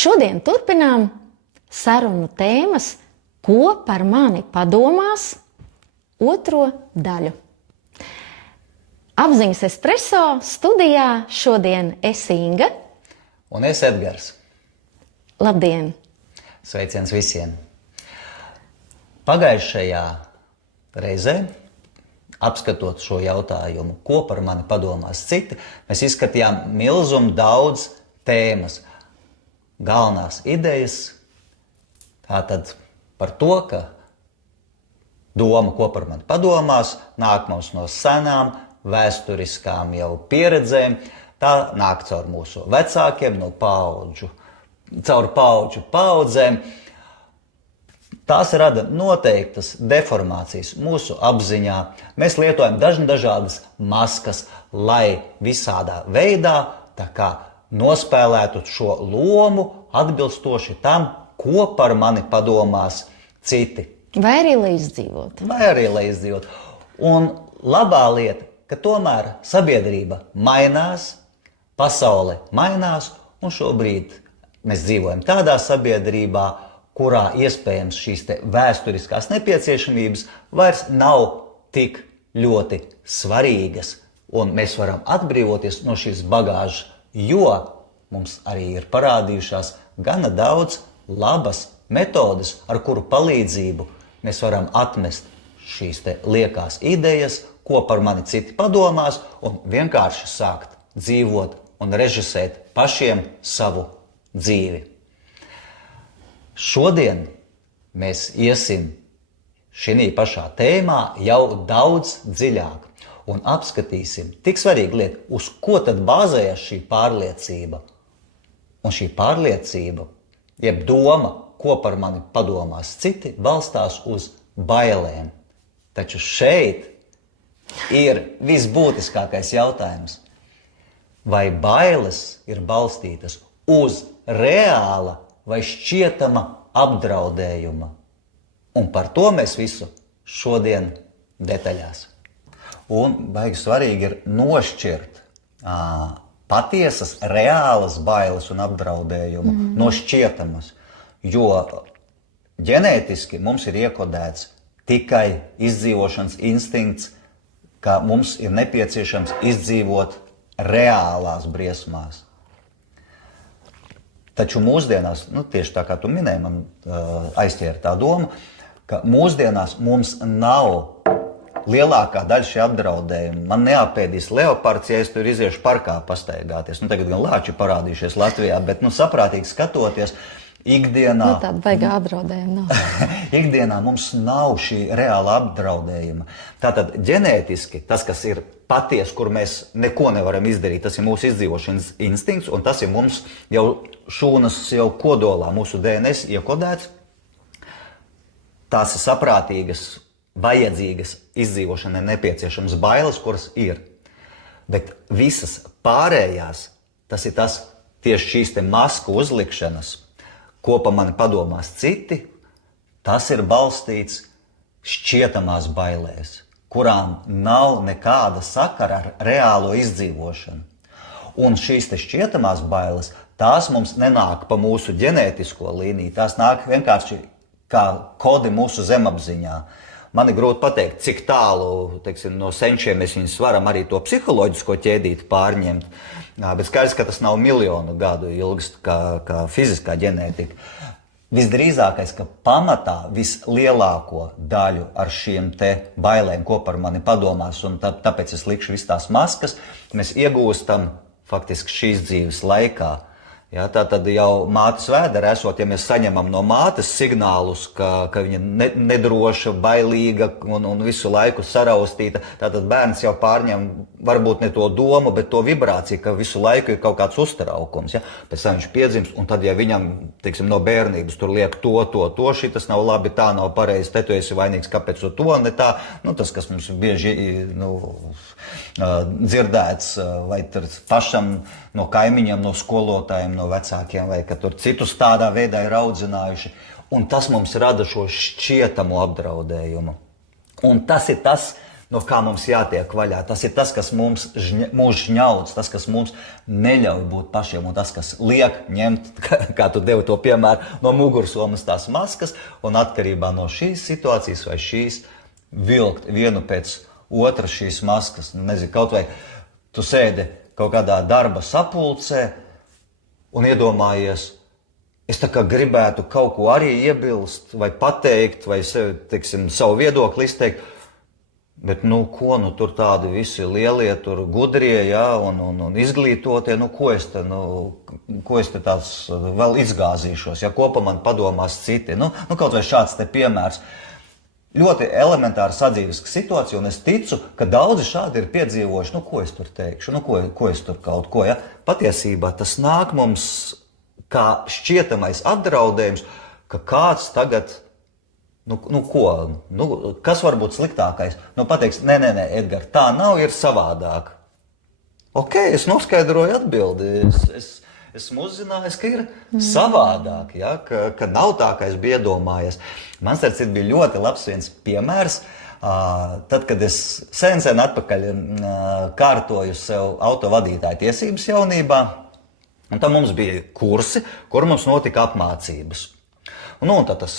Šodien turpinām sarunu tēmas, ko par mani padomās, otro daļu. Apziņas espreso studijā šodien es Inga. Un es Edgars. Labdien! Sveiciens visiem! Pagājušajā reizē, apskatot šo jautājumu, ko par mani padomās citi, mēs izskatījām milzumu daudz tēmas. Galvenās idejas tātad par to, ka doma, ko par mani padomās, nāk mums no senām, vēsturiskām jau pieredzēm. Tā nāk caur mūsu vecākiem, no caur paudžu paudzēm. Tās rada noteiktas deformācijas mūsu apziņā. Mēs lietojam dažādas maskas, lai visādā veidā nospēlētu šo lomu atbilstoši tam, ko par mani padomās citi. Vai arī lai izdzīvotu. Un labā lieta, ka tomēr sabiedrība mainās, pasaule mainās, un šobrīd mēs dzīvojam tādā sabiedrībā, kurā iespējams šīs vēsturiskās nepieciešamības vairs nav tik ļoti svarīgas. Un mēs varam atbrīvoties no šīs bagāžas, jo mums arī ir parādījušās gana daudz labas metodes, ar kuru palīdzību mēs varam atmest šīs liekās idejas, ko par mani citi padomās, un vienkārši sākt dzīvot un režisēt pašiem savu dzīvi. Šodien mēs iesim šī pašā tēmā jau daudz dziļāk un apskatīsim tik svarīgu lietu, uz ko tad bāzējas šī pārliecība. Un šī pārliecība, jeb doma, ko par mani padomās citi, balstās uz bailēm. Taču šeit ir visbūtiskākais jautājums. Vai bailes ir balstītas uz reāla vai šķietama apdraudējuma? Un par to mēs visu šodien detaļās. Un baigi svarīgi ir nošķirt patiesas, reālas bailes un apdraudējumu no šķietamas. Jo ģenētiski mums ir iekodēts tikai izdzīvošanas instinkts, ka mums ir nepieciešams izdzīvot reālās briesmās. Taču mūsdienās, tieši tā kā tu minēji, man aizķēra tā doma, ka mūsdienās mums nav lielākā daļa šī apdraudējuma. Man neapēdīs leopards, ja es tur iziešu parkā pastaigāties. Tagad gan lāči parādījušies Latvijā, bet saprātīgi skatoties, ikdienā... Tāda baigā apdraudējuma nav. Ikdienā mums nav šī reāla apdraudējuma. Tātad ģenētiski tas, kas ir patiesi, kur mēs neko nevaram izdarīt, tas ir mūsu izdzīvošanas instinkts, un tas ir mums jau šūnas jau kodolā, mūsu DNS iekodēts. Tās ir saprātīgas, vajadzīgas izdzīvošanai nepieciešamas bailes, kuras ir. Bet visas pārējās, tas ir tieši šīs masku uzlikšanas, ko par mani padomās citi, tas ir balstīts šķietamās bailēs, kurām nav nekāda sakara ar reālo izdzīvošanu. Un šīs šķietamās bailes, tās mums nenāk pa mūsu ģenētisko līniju, tās nāk vienkārši kā kodi mūsu zemapziņā. Man ir grūti pateikt, cik tālu, no senčiem mēs viņus varam arī to psiholoģisko ķēdīti pārņemt, bet skaidrs, ka tas nav miljonu gadu ilgs kā fiziskā ģenētika. Visdrīzākais, ka pamatā vislielāko daļu ar šiem bailēm, ko par mani padomās, un tāpēc es likšu visas tās maskas, mēs iegūstam faktiski šīs dzīves laikā. Ja, tā tad jau mātes vēdera esot, ja mēs saņemam no mātes signālus, ka viņa nedroša, bailīga un visu laiku saraustīta, tātad bērns jau pārņem varbūt ne to domu, bet to vibrāciju, ka visu laiku ir kaut kāds uztraukums. Ja? Pēc tam viņš piedzimst, un tad, ja viņam, no bērnības tur liek to, šitas nav labi, tā nav pareizi, te tu esi vainīgs, kāpēc to ne tā, tas, kas mums bieži dzirdēts, vai pašam no kaimiņiem, no skolotājiem, no vecākiem, vai ka tur citus tādā veidā ir audzinājuši. Un tas mums rada šo šķietamo apdraudējumu. Un tas ir tas, no kā mums jātiek vaļā. Tas ir tas, kas mūs žņauc, tas, kas mums neļauj būt pašiem, un tas, kas liek ņemt, kā tu devi to piemēru, no mugursomas tās maskas, un atkarībā no šīs situācijas vai šīs vilkt vienu pēc otras šīs maskas. Nezinu, kaut vai tu sēdi kaut kādā darba sapulcē un iedomājies, es tā kā gribētu kaut ko arī iebilst vai pateikt, vai teiksim, savu viedokli izteikt, bet ko tur tādi visi lielie, tur gudrie, ja, un izglītotie, ko es te tāds vēl izgāzīšos, ja kopā man padomās citi. Kaut vai šāds te piemērs. Ļoti elementāra sadzīviska situācija, un es ticu, ka daudzi šādi ir piedzīvojuši, ko es tur teikšu, ko es tur kaut ko, ja. Patiesībā tas nāk mums kā šķietamais apdraudējums, ka kāds tagad, kas var būt sliktākais? Pateiks, nē, Edgar, tā nav, ir savādāk. Ok, es noskaidroju atbildi, esmu uzzinājis, ka ir savādāk, ja? ka nav tā, kā es biju iedomājies. Man starp citu bija ļoti labs viens piemērs, tad, kad es sen atpakaļ kārtoju sev autovadītāju tiesības jaunībā, un tam mums bija kursi, kur mums notika apmācības. Un tad tas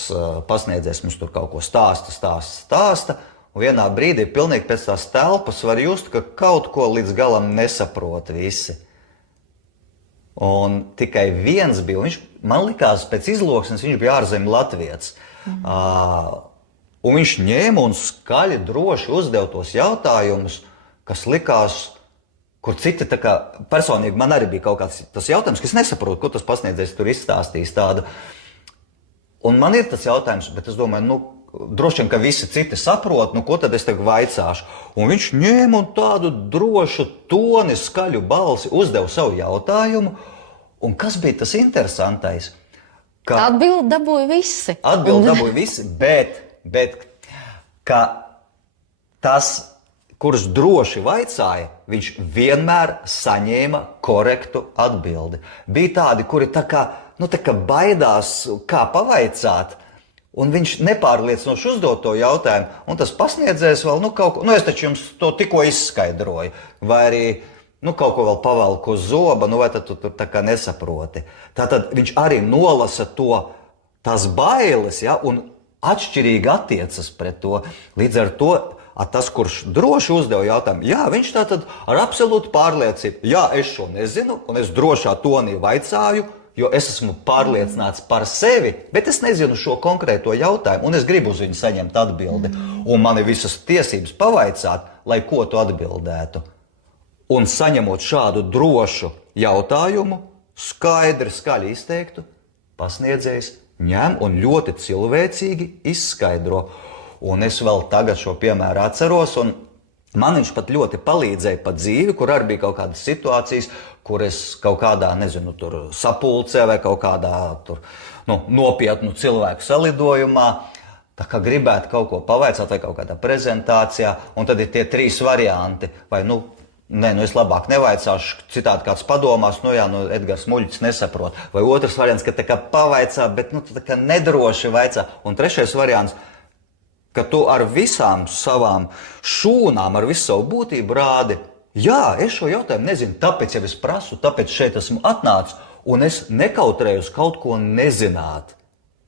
pasniedzējs mums tur kaut ko stāsta, un vienā brīdī pilnīgi pēc tās telpas var just, ka kaut ko līdz galam nesaprot visi. Un tikai viens bija, man likās pēc izloksnes, viņš bija ārzemju latvietis. Un viņš ņēma un skaļi droši uzdeva tos jautājumus, kas likās, kur citi tā kā personīgi man arī bija kaut kāds tas jautājums, ka es nesaprotu, ko tas pasniedzējs tur izstāstīs tādu. Un man ir tas jautājums, bet es domāju, droši vien, ka visi citi saprot, ko tad es tagad vaicāšu. Un viņš ņēma un tādu drošu toni, skaļu balsi uzdeva savu jautājumu. Un kas bija tas interesantais? Atbildi dabūja visi. Atbildi dabūja visi, bet ka tas, kurš droši vaicāja, viņš vienmēr saņēma korektu atbildi. Bija tādi, kuri tā kā baidās, kā pavaicāt, un viņš nepārliecinoši uzdod to jautājumu, un tas pasniedzējs vēl kaut ko, es taču jums to tikko izskaidroju, vai arī kaut ko vēl pavelku uz zoba, vai tad tu tur tā kā nesaproti. Tātad viņš arī nolasa tās bailes, ja, un atšķirīgi attiecas pret to. Līdz ar to tas, kurš droši uzdeva jautājumu, jā, viņš tātad ar absolūtu pārliecību, jā, es šo nezinu, un es drošā tonī vaicāju, jo es esmu pārliecināts par sevi, bet es nezinu šo konkrēto jautājumu, un es gribu uz viņu saņemt atbildi. Un man ir visas tiesības pavaicāt, lai ko tu atbildētu. Un saņemot šādu drošu jautājumu, skaļi izteiktu, pasniedzējs ņem un ļoti cilvēcīgi izskaidro. Un es vēl tagad šo piemēru atceros, un man viņš pat ļoti palīdzēja pa dzīvi, kur arī bija kaut kādas situācijas, kur es kaut kādā, tur sapulcē vai kaut kādā nopietnu cilvēku salidojumā, tā kā gribētu kaut ko pavaicāt vai kaut kādā prezentācijā, un tad ir tie 3 varianti, vai es labāk nevaicāšu, citādi kāds padomās, Edgars Muļķis nesaprot, vai otrs variants, ka tā kā pavaicā, bet tā kā nedroši vaicā, un 3. variants, ka tu ar visām savām šūnām, ar visu savu būtību rādi, jā, es šo jautājumu nezinu, tāpēc jau es prasu, tāpēc šeit esmu atnācis, un es nekautrējos kaut ko nezināt,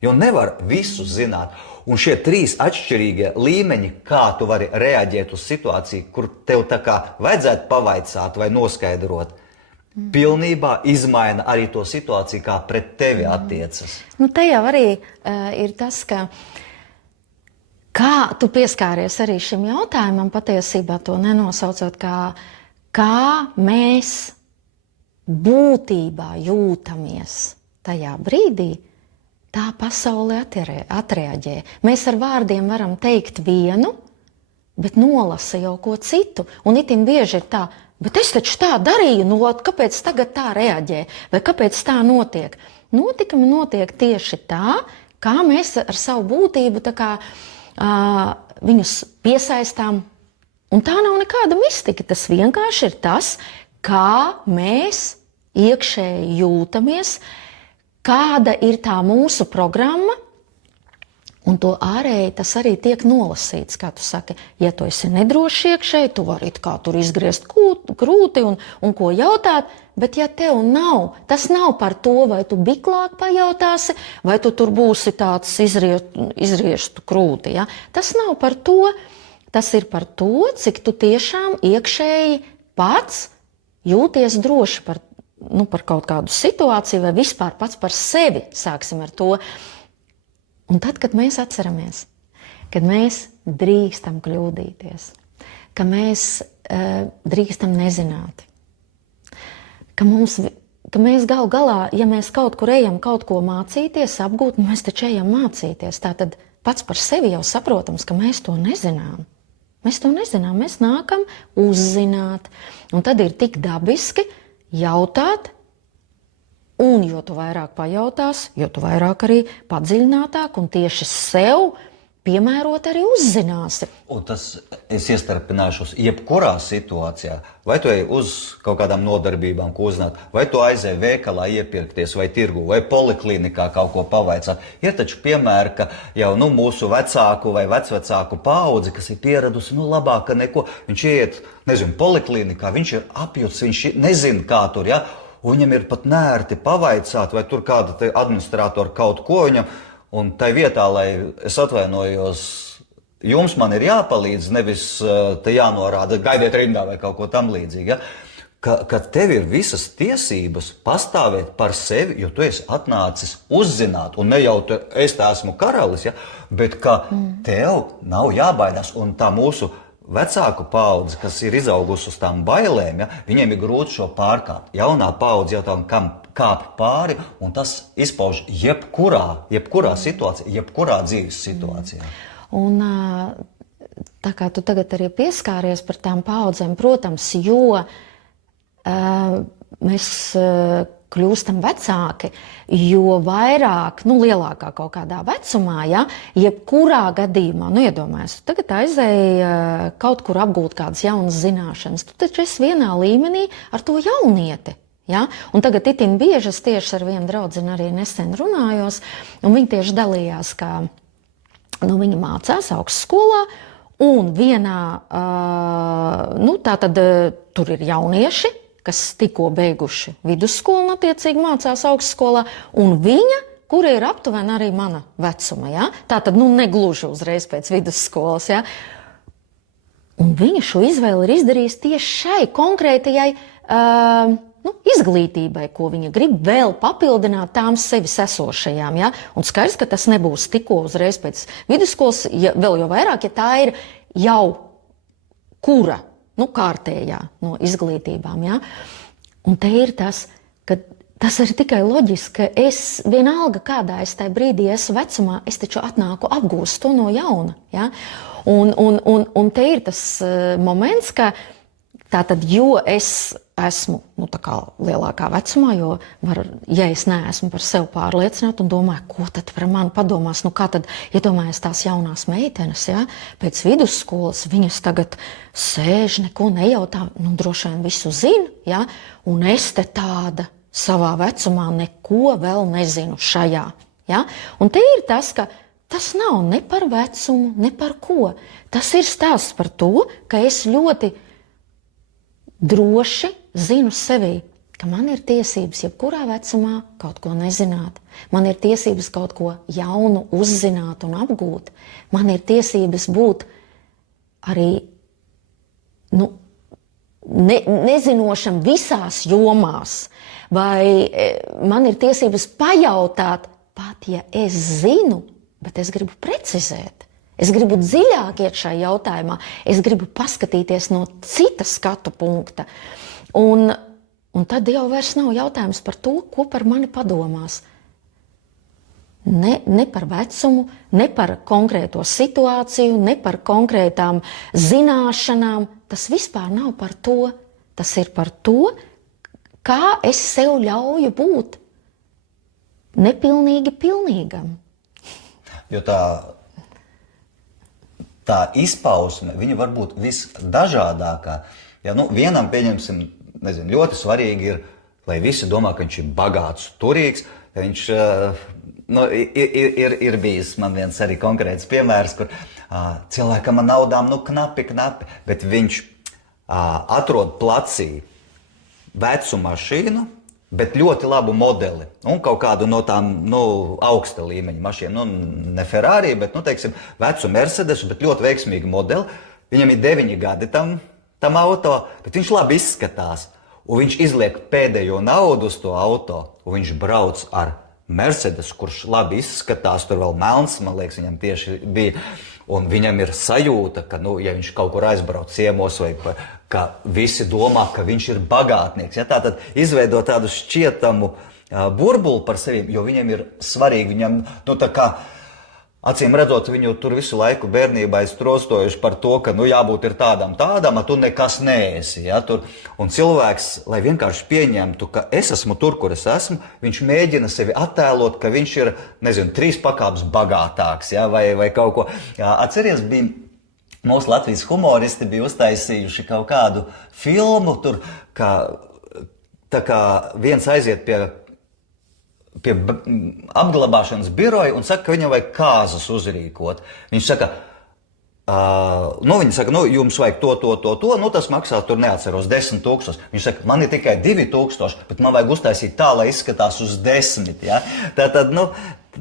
jo nevar visu zināt. Un šie 3 atšķirīgie līmeņi, kā tu vari reaģēt uz situāciju, kur tev tā kā vajadzētu pavaicāt vai noskaidrot, pilnībā izmaina arī to situāciju, kā pret tevi attiecas. Te jau arī ir tas, ka kā tu pieskāries arī šim jautājumam, patiesībā to nenosaucot, kā mēs būtībā jūtamies tajā brīdī, tā pasaule atreaģē. Mēs ar vārdiem varam teikt vienu, bet nolasa jau ko citu. Un itin bieži ir tā, bet es taču tā darīju, kāpēc tagad tā reaģē? Vai kāpēc tā notiek? Notikumi notiek tieši tā, kā mēs ar savu būtību viņus piesaistām. Un tā nav nekāda mistika. Tas vienkārši ir tas, kā mēs iekšēji jūtamies, kāda ir tā mūsu programma Un to ārēji tas arī tiek nolasīts, kā tu saki. Ja tu esi nedrošs iekšēji, tu vari it kā tur izgriezt krūti un ko jautāt, bet ja tev nav, tas nav par to, vai tu biklāk pajautāsi, vai tu tur būsi tāds izgriežtu krūti. Ja? Tas nav par to, tas ir par to, cik tu tiešām iekšēji pats jūties droši par kaut kādu situāciju vai vispār pats par sevi, sāksim ar to. Un tad, kad mēs atceramies, kad mēs drīkstam kļūdīties, ka mēs drīkstam nezināt, ka mēs galu galā, ja mēs kaut kur ejam kaut ko mācīties, apgūt, mēs taču ejam mācīties. Tātad pats par sevi jau saprotams, ka mēs to nezinām. Mēs to nezinām, mēs nākam uzzināt. Un tad ir tik dabiski jautāt, un jo tu vairāk pajautās, jo tu vairāk arī padziļinātāk un tieši sev piemērot arī uzzināsi. Un tas es iestarpināšos jebkurā situācijā. Vai tu ej uz kaut kādām nodarbībām, ko uzzināt, vai tu aizēji veikalā iepirkties, vai tirgu, vai poliklinikā kaut ko pavaicāt. Ir taču piemēri, ka jau mūsu vecāku vai vecvecāku paudzi, kas ir pieradusi, labāk, ka neko. Viņš iet, poliklinikā, viņš ir apjuts, viņš nezina, kā tur, ja? Un viņam ir pat nērti pavaicāt, vai tur kāda administratora kaut ko viņam, un tai vietā, lai es atvainojos, jums man ir jāpalīdz, nevis te jānorāda, gaidiet rindā vai kaut ko tam līdzīgi. Ja? Ka tev ir visas tiesības pastāvēt par sevi, jo tu esi atnācis uzzināt, un ne jau es tā esmu karalis, ja? Bet ka tev nav jābaidās, un tā mūsu vecāku paudze, kas ir izaugusi uz tām bailēm, ja, viņiem ir grūti šo pārkāpt. Jaunā paudze jau tam kāp pāri, un tas izpauž jebkurā situācijā, jebkurā dzīves situācijā. Un tā kā tu tagad arī pieskāries par tām paudzēm, protams, jo mēs kļūstam vecāki, jo vairāk, lielākā kaut kādā vecumā, ja, jebkurā gadījumā, iedomājies, tu tagad aizēji kaut kur apgūt kādas jaunas zināšanas, tu taču esi vienā līmenī ar to jaunieti. Ja? Un tagad itin bieži es tieši ar vienu draudzeni arī nesen runājos, un viņi tieši dalījās, ka viņi mācās augstskolā, un vienā, tātad tur ir jaunieši, kas tikko beiguši vidusskolu un attiecīgi mācās augstskolā, un viņa, kura ir aptuveni arī mana vecuma, ja? Tātad, negluži uzreiz pēc vidusskolas, ja? Un viņa šo izvēli ir izdarījusi tieši šai konkrētajai izglītībai, ko viņa grib vēl papildināt tām sevis esošajām, ja? Un skaidrs, ka tas nebūs tikko uzreiz pēc vidusskolas, vēl jau vairāk, ja tā ir jau kura, kārtējā no izglītībām. Ja? Un te ir tas, ka tas ir tikai loģiski, ka es vienalga, kādā es tajā brīdī esmu vecumā, es taču atnāku apgūst to no jauna. Ja? Un te ir tas moments, ka tātad, jo es esmu tā kā lielākā vecumā, jo ja es neesmu par sevi pārliecināta un domāju, ko tad par mani padomās, kā tad iedomājies tās jaunās meitenes, ja, pēc vidusskolas, viņas tagad sēž, neko nejautā, droši vien visu zina, ja, un es te tāda savā vecumā neko vēl nezinu šajā. Ja. Un te ir tas, ka tas nav ne par vecumu, ne par ko. Tas ir stāsts par to, ka es ļoti droši zinu sevī, ka man ir tiesības jebkurā vecumā kaut ko nezināt. Man ir tiesības kaut ko jaunu uzzināt un apgūt. Man ir tiesības būt arī nezinošam visās jomās. Vai man ir tiesības pajautāt, pat ja es zinu, bet es gribu precizēt. Es gribu dziļāk iet šajā jautājumā, es gribu paskatīties no cita skatu punkta. Un tad jau vairs nav jautājums par to, ko par mani padomās. Ne par vecumu, ne par konkrēto situāciju, ne par konkrētām zināšanām. Tas vispār nav par to. Tas ir par to, kā es sev ļauju būt nepilnīgi pilnīgam. Jo tā izpausme, viņa var būt visdažādākā. Ja, vienam, pieņemsim, ļoti svarīgi ir, lai visi domā, ka viņš ir bagāts, turīgs, ka viņš Nu, ir bijis man viens arī konkrēts piemērs, kur cilvēkam ar naudām knapi, bet viņš atrod placī vecu mašīnu, bet ļoti labu modeli un kaut kādu no tām augsta līmeņa mašīnu. Ne Ferrari, bet teiksim, vecu Mercedesu, bet ļoti veiksmīgu modeli. Viņam ir 9 gadi tam auto, bet viņš labi izskatās. Un viņš izliek pēdējo naudu uz to auto, un viņš brauc ar Mercedes, kurš labi izskatās, tur vēl melns, man liekas, viņam tieši bija. Un viņam ir sajūta, ka, ja viņš kaut kur aizbrauc ciemos, vai ka visi domā, ka viņš ir bagātnieks. Ja? Tātad izveido tādu šķietamu burbuli par sevi, jo viņam ir svarīgi, viņam, tā kā, acīm redzot, viņu tur visu laiku bērnībā iztrostojuši par to, ka, jābūt ir tādam, a tu nekas neesi. Ja? Un cilvēks, lai vienkārši pieņemtu, ka es esmu tur, kur es esmu, viņš mēģina sevi attēlot, ka viņš ir, 3 pakāpes bagātāks, ja? vai kaut ko. Atceries, bija mūsu Latvijas humoristi bija uztaisījuši kaut kādu filmu, tur, tā kā viens aiziet pie apglabāšanas biroja un saka, ka viņam vajag kāzas uzrīkot. Viņš saka, viņi saka, jums vajag to, tas maksā, tur neatceros, 10 000. Viņš saka, man ir tikai 2 000, bet man vajag uztaisīt tā, lai izskatās uz 10. Ja? Tātad,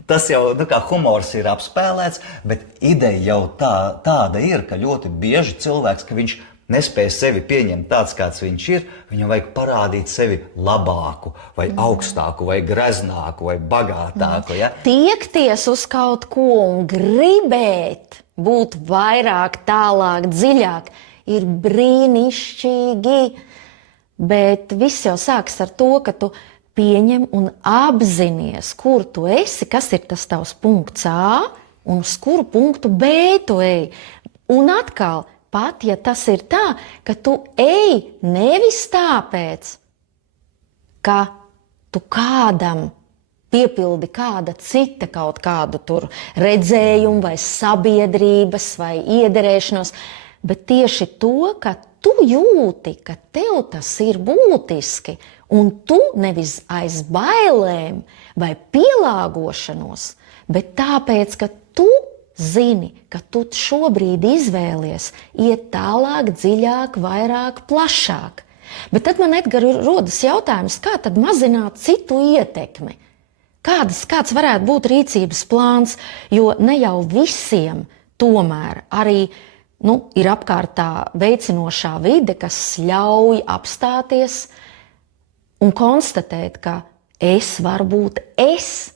tas jau kā humors ir apspēlēts, bet ideja jau tāda ir, ka ļoti bieži cilvēks, ka viņš nespēja sevi pieņemt tāds, kāds viņš ir, viņam vajag parādīt sevi labāku, vai augstāku, vai greznāku, vai bagātāku. Ja? Tiekties uz kaut ko un gribēt būt vairāk, tālāk, dziļāk, ir brīnišķīgi. Bet viss jau sāks ar to, ka tu pieņem un apzinies, kur tu esi, kas ir tas tavs punkts A un uz kuru punktu B tu ej. Un atkal, pat ja tas ir tā, ka tu ej nevis tāpēc, ka tu kādam piepildi kāda cita kaut kādu tur redzējumu vai sabiedrības vai iederēšanos, bet tieši to, ka tu jūti, ka tev tas ir būtiski, un tu nevis aiz bailēm vai pielāgošanos, bet tāpēc, ka tu zini, ka tu šobrīd izvēlies iet tālāk, dziļāk, vairāk, plašāk. Bet tad man, Edgar, rodas jautājums, kā tad mazināt citu ietekmi? Kāds varētu būt rīcības plāns, jo ne jau visiem tomēr arī ir apkārtā veicinošā vide, kas ļauj apstāties un konstatēt, ka es varu būt es,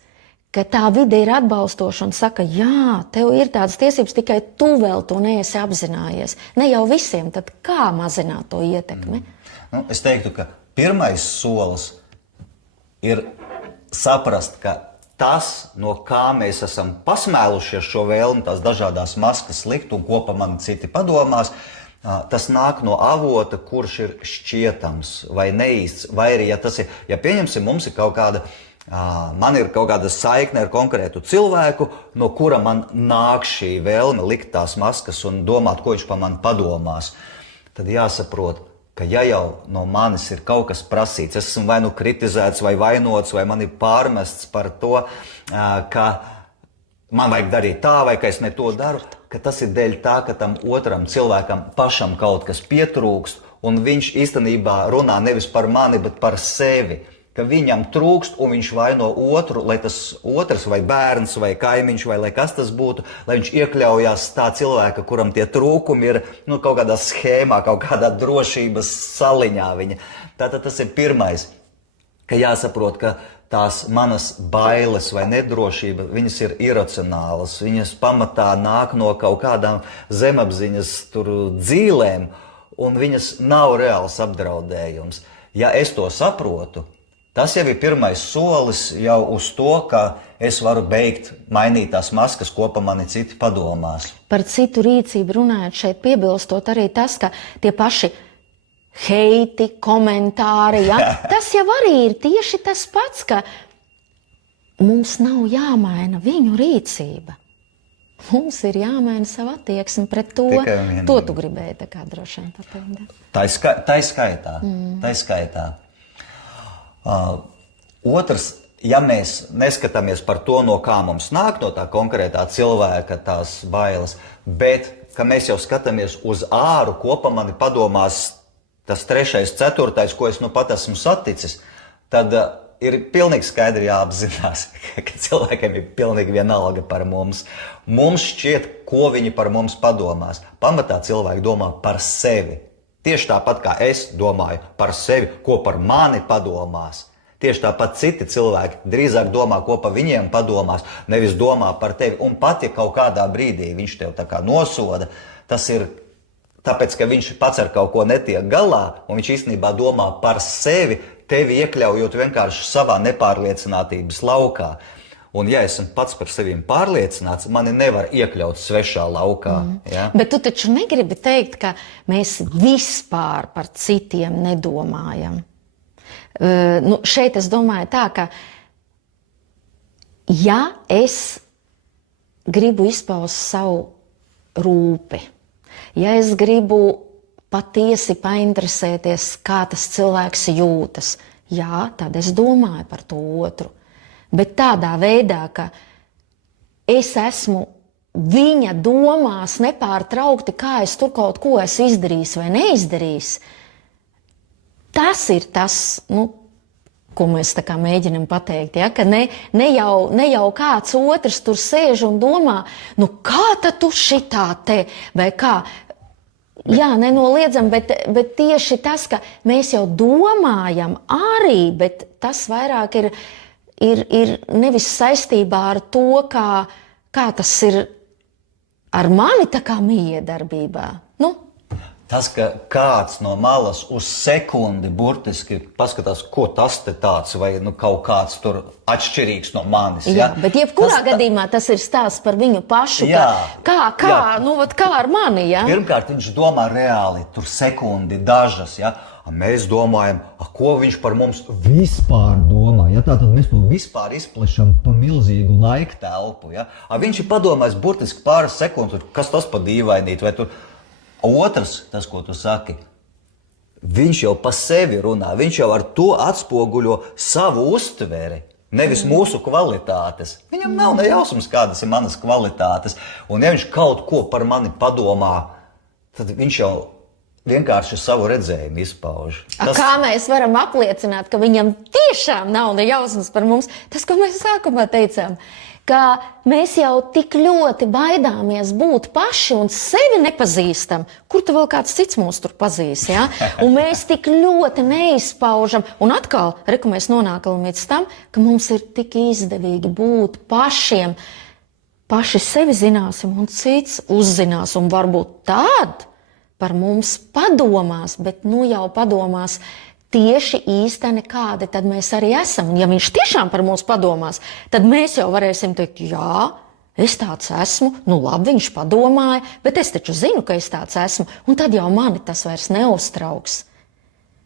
ka tā vide ir atbalstoša un saka, jā, tev ir tādas tiesības, tikai tu vēl to neesi apzinājies. Ne jau visiem, tad kā mazināt to ietekmi? Es teiktu, ka pirmais solis ir saprast, ka tas, no kā mēs esam pasmēlušies šo vēlmi, tās dažādās maskas likt un ko pa mani citi padomās, tas nāk no avota, kurš ir šķietams vai neīsts, vai arī, ja pieņemsim, mums ir kaut kāda, man ir kaut kāda saikne ar konkrētu cilvēku, no kura man nāk šī vēlme likt tās maskas un domāt, ko viņš pa mani padomās, tad jāsaprot, ka ja jau no manis ir kaut kas prasīts, es esmu vai nu kritizēts, vai vainots, vai man ir pārmests par to, ka man vajag darīt tā, vai ka es ne to daru, ka tas ir dēļ tā, ka tam otram cilvēkam pašam kaut kas pietrūkst, un viņš īstenībā runā nevis par mani, bet par sevi. Ka viņam trūkst, un viņš vaino otru, lai tas otrs, vai bērns, vai kaimiņš, vai lai kas tas būtu, lai viņš iekļaujās tā cilvēka, kuram tie trūkumi ir kaut kādā schēmā, kaut kādā drošības saliņā viņa. Tātad tas ir pirmais, ka jāsaprot, ka tās manas bailes vai nedrošība, viņas ir iracionālas, viņas pamatā nāk no kaut kādām zemapziņas dzīlēm, un viņas nav reāls apdraudējums. Ja es to saprotu, tas jau ir pirmais solis jau uz to, ka es varu beigt mainīt tās maskas, ko pa mani citi padomās. Par citu rīcību runājot šeit piebilstot arī tas, ka tie paši heiti, komentāri, ja? Tas jau arī ir tieši tas pats, ka mums nav jāmaina viņu rīcība. Mums ir jāmaina sava attieksme pret to. To tu gribēji tā kā droši vien pateikt. Tā skaitā. Otrs ja mēs neskatāmies par to, no kā mums nāk no tā konkrētā cilvēka tās bailes, bet ka mēs jau skatāmies uz āru, ko pa mani padomās tas 3., 4., ko es nu pat esmu saticis, tad ir pilnīgi skaidri jāapzinās, ka cilvēkiem ir pilnīgi vienalga par mums. Mums šķiet, ko viņi par mums padomās. Pamatā cilvēki domā par sevi. Tieši tāpat kā es domāju par sevi, ko par mani padomās. Tieši tāpat citi cilvēki drīzāk domā, ko pa viņiem padomās, nevis domā par tevi. Un pat, ja kaut kādā brīdī viņš tev tā kā nosoda, tas ir tāpēc, ka viņš pats ar kaut ko netiek galā, un viņš īstenībā domā par sevi, tevi iekļaujot vienkārši savā nepārliecinātības laukā. Un ja esmu pats par sevim pārliecināts, mani nevar iekļaut svešā laukā. Ja? Bet tu taču negribi teikt, ka mēs vispār par citiem nedomājam. Šeit es domāju tā, ka ja es gribu izpaust savu rūpi, ja es gribu patiesi painteresēties, kā tas cilvēks jūtas, jā, tad es domāju par to otru. Bet tādā veidā, ka es esmu viņa domās nepārtraukti, kā es tur kaut ko esmu izdarījis vai neizdarījis, tas ir tas, ko mēs tā kā mēģinam pateikt, ja? Ka ne jau kāds otrs tur sēž un domā, kā tad tu šitā te, vai kā. Jā, nenoliedzam, bet tieši tas, ka mēs jau domājam arī, bet tas vairāk ir nevis saistībā ar to, kā tas ir ar mani tā kā miedarbībā. Tas, ka kāds no malas uz sekundi burtiski paskatās, ko tas te tāds, vai kaut kāds tur atšķirīgs no manis. Jā, bet jebkurā gadījumā tas ir stāsts par viņu pašu, kā ar mani. Ja? Pirmkārt, viņš domā reāli, tur sekundi, dažas, ja? Mēs domājam, ko viņš par mums vispār domā. Ja? Tātad mēs to vispār izplešam pa milzīgu laika telpu. Ja? Viņš ir padomājis burtiski pāris sekundes, kas tas pa dīvainīt, vai tur. Otrs, tas, ko tu saki, viņš jau pa sevi runā, viņš jau ar to atspoguļo savu uztveri, nevis mūsu kvalitātes. Viņam nav ne jausmas, kādas ir manas kvalitātes. Un ja viņš kaut ko par mani padomā, tad viņš jau vienkārši savu redzējumu izpauž. Kā mēs varam apliecināt, ka viņam tiešām nav ne jausmas par mums? Tas, ko mēs sākumā teicām, ka mēs jau tik ļoti baidāmies būt paši un sevi nepazīstam. Kur tu vēl kāds cits mūs tur pazīst, ja? Un mēs tik ļoti neizpaužam. Un atkal, mēs nonākam līdz tam, ka mums ir tik izdevīgi būt pašiem. Paši sevi zināsim un cits uzzinās. Un varbūt tād par mums padomās, bet jau padomās tieši īsteni kādi tad mēs arī esam. Un ja viņš tiešām par mums padomās, tad mēs jau varēsim teikt, jā, es tāds esmu, labi, viņš padomāja, bet es taču zinu, ka es tāds esmu, un tad jau mani tas vairs neuztrauks.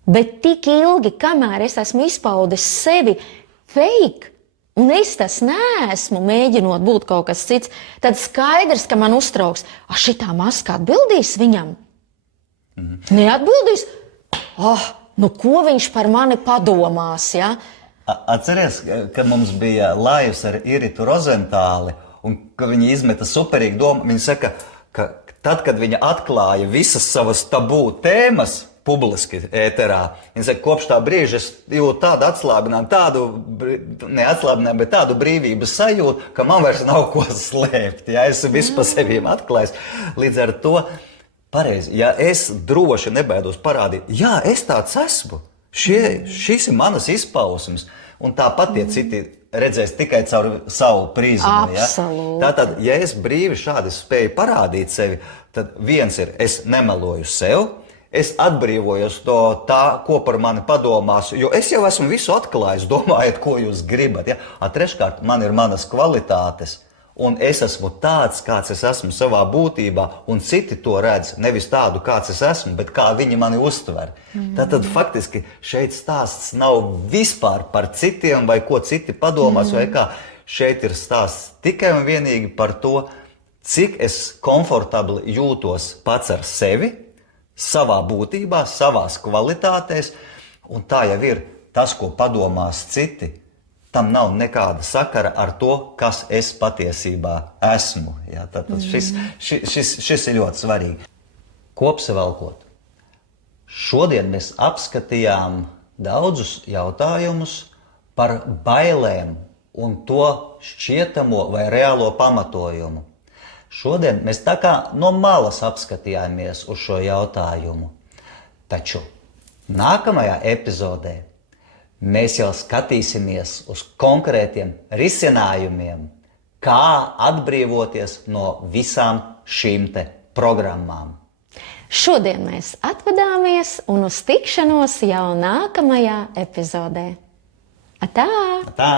Bet tik ilgi, kamēr es esmu izpaudis sevi fake, un es tas neesmu, mēģinot būt kaut kas cits, tad skaidrs, ka man uztrauks, šitā maska atbildīs viņam? Neatbildīs? Ko viņš par mani padomās, ja? Atceries, ka mums bija Lajus ar Iritu Rozentāli, un ka viņa izmeta superīgu domu. Viņa saka, ka tad, kad viņa atklāja visas savas tabū tēmas publiski ēterā, viņa saka, kopš tā brīža es jūtu tādu atslābinājumu, bet tādu brīvības sajūtu, ka man vairs nav ko slēpt, ja? Es visu pa sevīm atklājis. Līdz ar to pareizi, ja es droši nebaidos parādīt, jā, es tāds esmu, šis ir manas izpausmes, un tāpat tie citi redzēs tikai caur savu prizmu. Ja? Tātad, ja es brīvi šādi spēju parādīt sevi, tad viens ir, es nemeloju sev, es atbrīvojos no tā, ko par mani padomās, jo es jau esmu visu atklājis, domājiet, ko jūs gribat. Ja? Treškārt, man ir manas kvalitātes. Un es esmu tāds, kāds es esmu savā būtībā, un citi to redz nevis tādu, kāds es esmu, bet kā viņi mani uztver. Tātad faktiski šeit stāsts nav vispār par citiem, vai ko citi padomās, vai kā. Šeit ir stāsts tikai un vienīgi par to, cik es komfortabli jūtos pats ar sevi, savā būtībā, savās kvalitātēs, un tā jau ir tas, ko padomās citi. tam nav nekāda sakara ar to, kas es patiesībā esmu. Ja? Tātad šis ir ļoti svarīgi. Kopsavilkot, šodien mēs apskatījām daudzus jautājumus par bailēm un to šķietamo vai reālo pamatojumu. Šodien mēs tā kā no malas apskatījāmies uz šo jautājumu. Taču nākamajā epizodē mēs jau skatīsimies uz konkrētiem risinājumiem, kā atbrīvoties no visām šīm te programmām. Šodien mēs atvadāmies un uz tikšanos jau nākamajā epizodē. Atā! Tā!